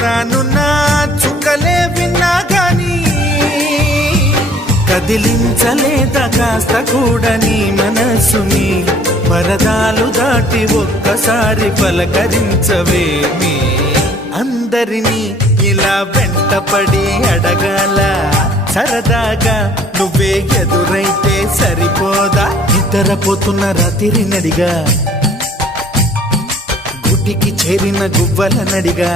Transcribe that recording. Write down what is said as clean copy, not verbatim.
రానున్న చుక్కలే విన్నా గాని కదిలించలేదా కాస్త కూడా నీ మనసుని పరదాలు దాటి ఒక్కసారి పలకరించవేమి అందరినీ ఇలా వెంటపడి అడగాల సరదాగా నువ్వే ఎదురైతే సరిపోదా నిద్రపోతున్న రాత్రి నడిగా గుటికి చేరిన గువ్వల నడిగా